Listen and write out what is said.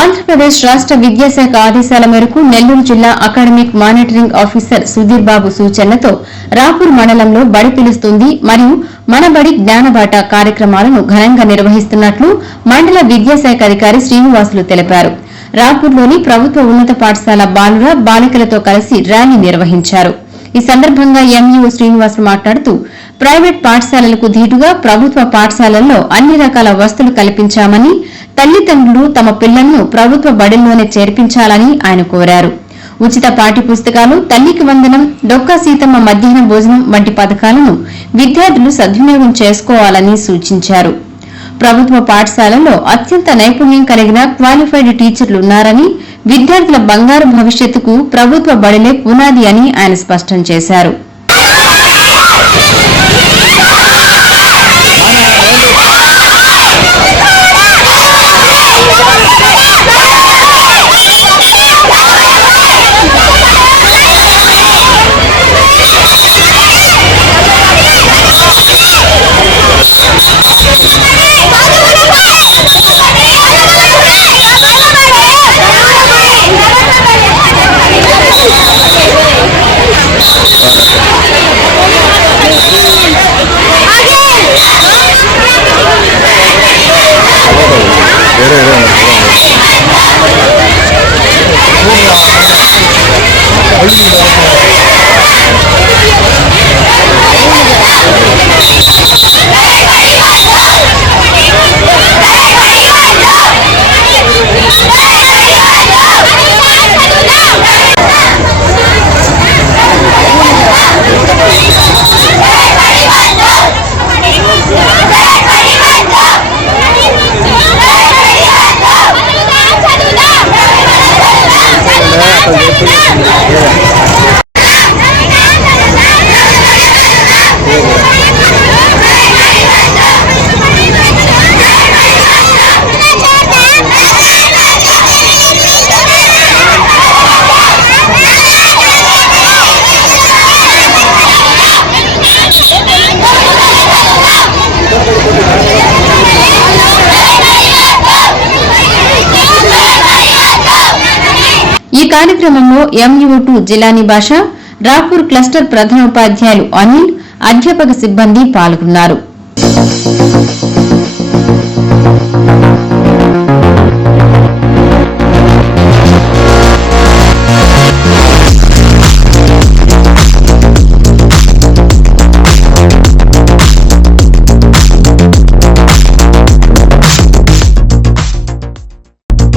ఆంధ్రప్రదేశ్ రాష్ట్ర విద్యాశాఖ ఆదేశాల మేరకు నెల్లూరు జిల్లా academic monitoring officer Sudheer Babu సూచనలతో రాపూర్ మండలంలో బడి పిలుస్తుంది మరియు మన బడి జ్ఞానబాట కార్యక్రమాలను ఘనంగా నిర్వహిస్తున్నట్లు మండల విద్యాశాఖ అధికారి శ్రీనివాసులు తెలిపారు. రాపూర్లోని ప్రభుత్వ ఉన్నత పాఠశాల బాలుర బాలికలతో కలిసి ర్యాలీ నిర్వహించారు. ఈ సందర్భంగా ఎంఈఓ శ్రీనివాసులు మాట్లాడుతూ ప్రైవేట్ పాఠశాలలకు ధీటుగా ప్రభుత్వ పాఠశాలల్లో అన్ని రకాల వసతులు కల్పించామని, తల్లిదండ్రులు తమ పిల్లలను ప్రభుత్వ బడుల్లోనే చేర్పించాలని ఆయన కోరారు. ఉచిత పాఠ్య పుస్తకాలు, తల్లికి వందనం, డొక్కా సీతమ్మ మధ్యాహ్న భోజనం వంటి పథకాలను విద్యార్థులు సద్వినియోగం చేసుకోవాలని సూచించారు. ప్రభుత్వ పాఠశాలల్లో అత్యంత నైపుణ్యం కలిగిన క్వాలిఫైడ్ టీచర్లున్నారని, విద్యార్థుల బంగారు భవిష్యత్తుకు ప్రభుత్వ బడులే పునాది అని ఆయన స్పష్టం చేశారు. ఈ కార్యక్రమంలో ఎంఈఓ2 జిలానీ భాష, రాపూర్ క్లస్టర్ ప్రధానోపాధ్యాయులు అనిల్, అధ్యాపక సిబ్బంది పాల్గొన్నారు.